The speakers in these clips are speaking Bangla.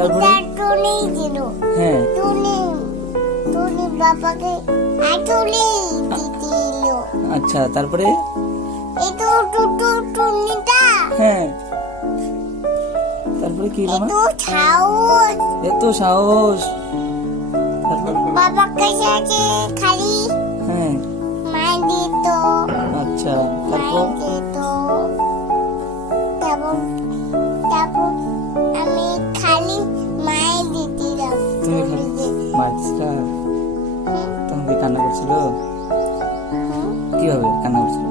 তারপরে টুনি ছিল। হ্যাঁ টুনি টুনি বাবাকে টুনি দিছিল। আচ্ছা তারপরে এই তো টুনিটা। হ্যাঁ তারপরে কি হলো মা? এত সাহস এত সাহস। তারপর বাবাকে সাথে খালি হ্যাঁ মার দিত। আচ্ছা মার তারপর দিত। তারপর তারপর আমি খালি মার দিছিলাম। তুমি খালি মারছিলা? তুমি কান্না করছিল? কিভাবে কান্না করছিল?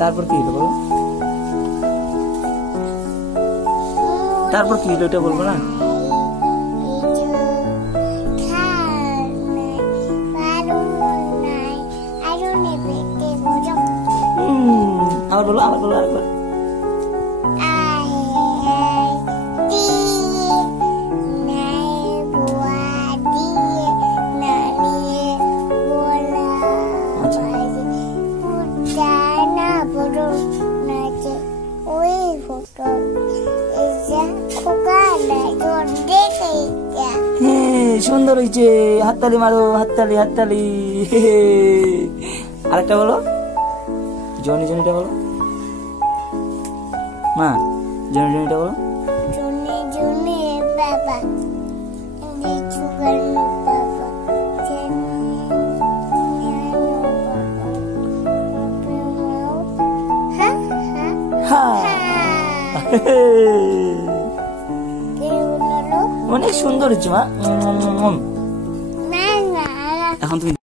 তারপর কি হলো বলো? তারপর কি হলো এটা বলবো না? আবার বলো আরেকবার। সুন্দর হয়েছে, হাততালি মারো, হাততালি হাততালি। আরেকটা বলো, জনি জনিটা বলো মা, জনি জনিটা বলো। জনি জনি বাবা অনেক সুন্দর হচ্ছে মা। এখন তুমি